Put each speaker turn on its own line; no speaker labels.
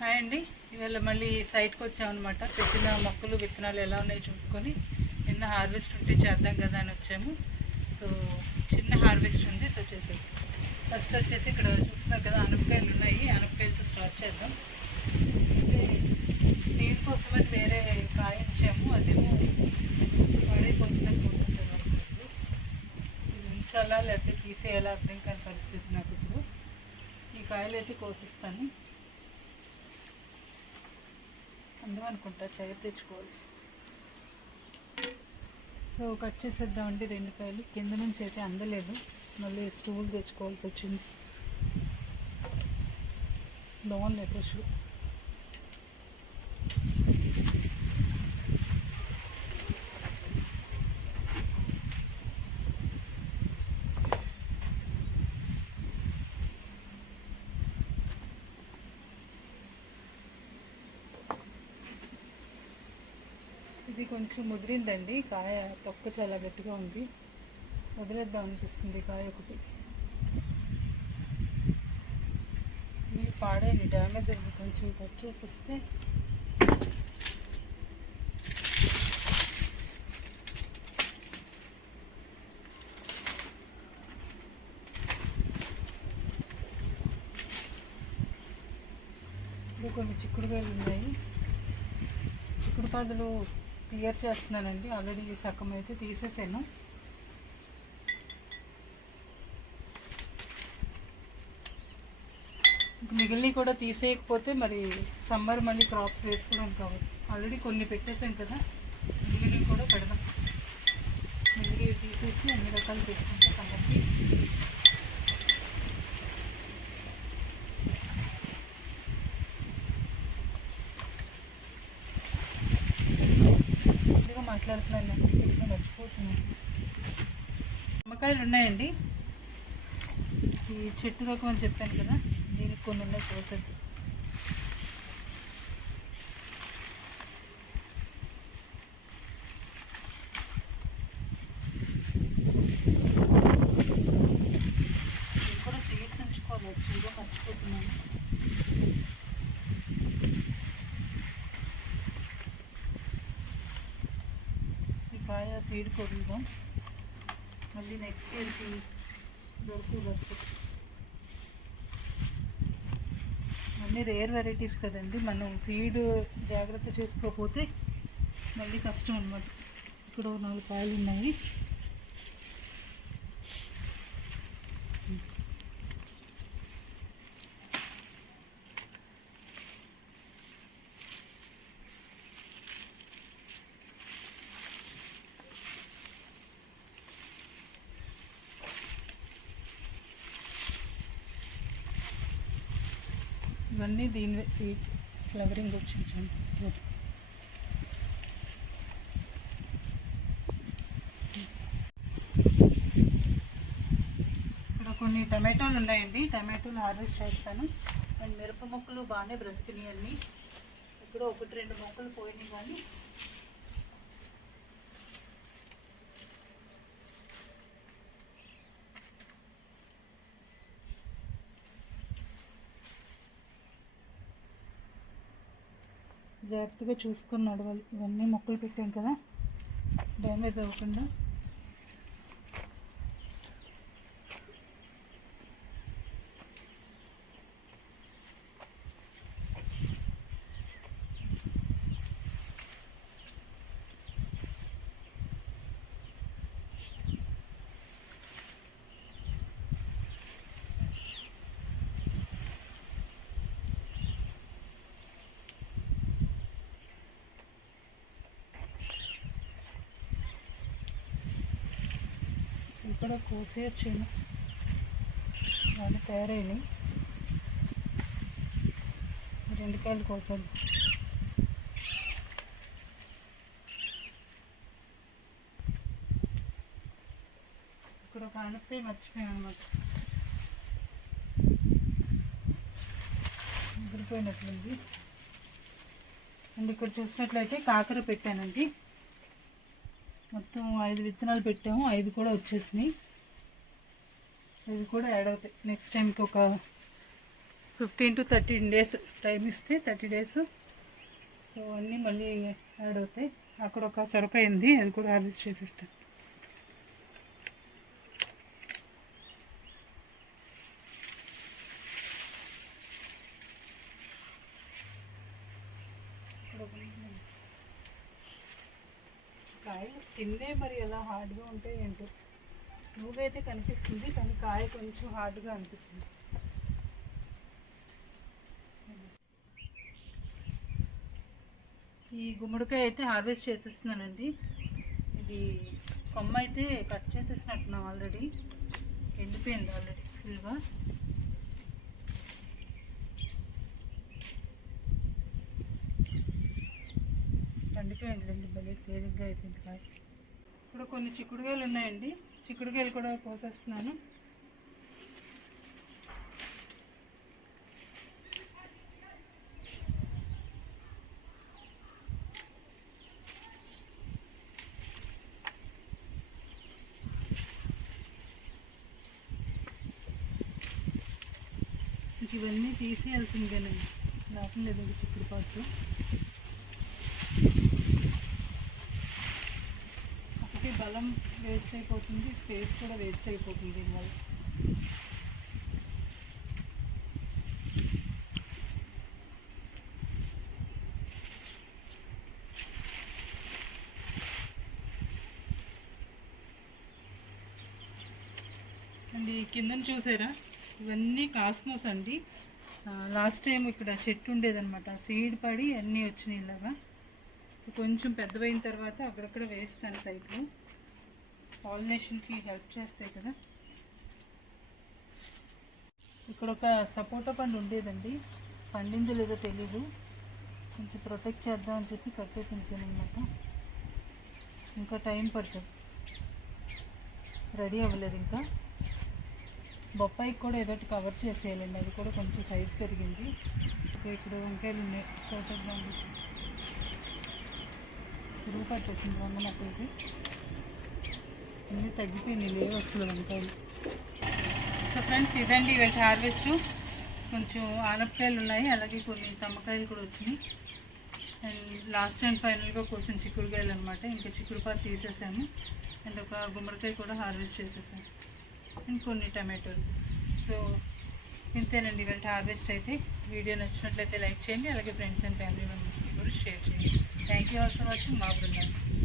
Hi అండి. ఇవాళ మళ్ళీ సైట్కి వచ్చామన్నమాట. పెట్టిన మొక్కలు విత్తనాలు ఎలా ఉన్నాయో చూసుకొని నిన్న హార్వెస్ట్ ఉంటే చేద్దాం కదా అని వచ్చాము. సో చిన్న హార్వెస్ట్ ఉంది సో చేసేది ఫస్ట్ వచ్చేసి ఇక్కడ చూస్తున్నారు కదా అనపకాయలు ఉన్నాయి. అనపకాయలతో స్టార్ట్ చేద్దాం. అయితే సీడ్ వేరే కాయ ఉంచాము. అదేమో పడైపోతుందని పోతుంది ఉంచాలా లేకపోతే తీసేయాలా అర్థం కాని పరిస్థితి నాకు ఇప్పుడు. ఈ కాయలు అయితే కోసిస్తాను. అందం అనుకుంటా చైర్ తెచ్చుకోవాలి. సో కట్ చేసేద్దామండి రెండు కాయలు. కింద నుంచి అయితే అందలేదు. మళ్ళీ స్టూల్ తెచ్చుకోవాల్సి వచ్చింది. బాగున్నాయి షూ ఇది కొంచెం ముదిరిందండి. కాయ తొక్క చాలా గట్టిగా ఉంది. వదిలేద్దాం అనిపిస్తుంది కాయ ఒకటి. ఇది పాడైంది డ్యామేజ్ అయింది. కొంచెం కట్ చేసి వస్తే కొన్ని చిక్కుడుకాయలు ఉన్నాయి. చిక్కుడు పాదులు క్లియర్ చేస్తున్నానండి. ఆల్రెడీ సగం అయితే తీసేసాను. మిగిలినవి కూడా తీసేయకపోతే మరి సమ్మర్ మళ్ళీ క్రాప్స్ వేసుకోవడం కావాలి ఆల్రెడీ కొన్ని పెట్టేసాం కదా మిగిలినవి కూడా పెడదాం. మిగిలినవి తీసేసి అన్ని రకాలు పెట్టుకుంటే కాబట్టి మాట్లాడుతున్నాను చెప్పిన మర్చిపోతున్నాను నిమ్మకాయలు ఉన్నాయండి. ఈ చెట్టు రకం అని చెప్పాను కదా దీనికి కొన్ని ఉన్నాయి కోసది ఇది కూడా సీడ్స్ ఉంచుకోవాలి యాక్చువల్గా మర్చిపోతున్నాను ఈ కాయ సైడ్ కొడుదాం. మళ్ళీ నెక్స్ట్ ఇయర్కి దొరుకుతుంది అన్నీ రేర్ వెరైటీస్ కదండి. మనం ఫీడ్ జాగ్రత్త చేసుకోకపోతే మళ్ళీ కష్టం అనమాట ఇక్కడ నాలుగు కాయలు ఉన్నాయి ఇవన్నీ దీని సీడ్ ఫ్లవరింగ్ వచ్చింది ఇక్కడ కొన్ని టమాటోలు ఉన్నాయండి. టమాటోలు హార్వెస్ట్ చేస్తాను. అండ్ మిరప మొక్కలు బాగానే బ్రతికినాయి అన్నీ ఇక్కడ ఒకటి రెండు మొక్కలు పోయినాయి కానీ జాగ్రత్తగా చూసుకొని నడవాలి. ఇవన్నీ మొక్కలు పెట్టాం కదా. డ్యామేజ్ అవ్వకుండా. ఇక్కడ కోసి వచ్చాను వాళ్ళు తయారైనవి రెండు కాయలు కోసాను. ఇక్కడ ఒక అనపకాయ మర్చిపోయాను అనమాట ముగ్గురిపోయినట్లుంది అండ్ ఇక్కడ చూసినట్లయితే కాకర పెట్టానండి. మొత్తం ఐదు విత్తనాలు పెట్టాము. ఐదు కూడా వచ్చేసినాయి. ఇవి కూడా యాడ్ అవుతాయి. నెక్స్ట్ టైంకి ఒక fifteen to thirteen days time ఇస్తే థర్టీ డేస్ సో అన్నీ మళ్ళీ యాడ్ అవుతాయి. అక్కడ ఒక సొరకాయ ఉంది. అది కూడా హార్వెస్ట్ చేసేస్తాను ఇక్కడ ఒక ఉంది. కాయలు తిన్నే మరి ఎలా హార్డ్గా ఉంటాయి ఏంటో. నువ్వైతే కనిపిస్తుంది కానీ కాయ కొంచెం హార్డ్గా అనిపిస్తుంది. ఈ గుమ్మడికాయ అయితే హార్వెస్ట్ చేసేస్తున్నానండి. ఇది కొమ్మ అయితే కట్ చేసేసినట్టున్నాం ఆల్రెడీ. ఎండిపోయింది ఆల్రెడీ ఫుల్గా. పండిపోయింది భలే తేలిగ్గా అయిపోయింది కాయ. ఇప్పుడు కొన్ని చిక్కుడుకాయలు ఉన్నాయండి. చిక్కుడుకాయలు కూడా కోసేస్తున్నాను. ఇవన్నీ తీసేయాల్సిందేనండి. లోపల లేదు చిక్కుడు పాటు బలం వేస్ట్ అయిపోతుంది స్పేస్ కూడా వేస్ట్ అయిపోతుంది దీనివల్ల. అండి కిందని చూసారా? ఇవన్నీ కాస్మోస్ అండి. లాస్ట్ టైం ఇక్కడ చెట్టు ఉండేదన్నమాట. సీడ్ పడి అన్నీ వచ్చినాయి ఇలాగా. కొంచెం పెద్దవైన తర్వాత అక్కడక్కడ వేస్తాను సైడ్లో పాలినేషన్కి హెల్ప్ చేస్తాయి కదా. ఇక్కడ ఒక సపోటా పండు ఉండేదండి. పండిందో లేదో తెలీదు. కొంచెం ప్రొటెక్ట్ చేద్దాం అని చెప్పి కట్టేసి ఉంచాను అనమాట ఇంకా టైం పడుతుంది. రెడీ అవ్వలేదు ఇంకా. బొప్పాయికి కూడా ఏదో కవర్ చేసేయాలండి. అది కూడా కొంచెం సైజ్ పెరిగింది. ఇక్కడ వంకాయలు ఉన్నాయి. కోసేద్దాం పురుగు పట్టేసింది వంగ మొక్కలకి అన్నీ తగ్గిపోయింది లేవు అసలు వంకాయలు సో ఫ్రెండ్స్ ఇదండి ఇవాళ హార్వెస్ట్. కొంచెం ఆనపకాయలు ఉన్నాయి అలాగే కొన్ని తమ్మకాయలు కూడా వచ్చినాయి. అండ్ లాస్ట్ టైం ఫైనల్గా కోసం చిక్కుడుకాయలు అనమాట ఇంకా చిక్కుడుపాలు తీసేసాము అండ్ ఒక గుమ్మడికాయ కూడా హార్వెస్ట్ చేసేసాము అండ్ కొన్ని టమాటోలు. సో ఇంతేనండి ఇవాళ హార్వెస్ట్ అయితే. వీడియో నచ్చినట్లయితే లైక్ చేయండి అలాగే ఫ్రెండ్స్ అండ్ ఫ్యామిలీ మెంబర్స్కి కూడా షేర్ చేయండి. Thank you all for watching మా బృందాన్ని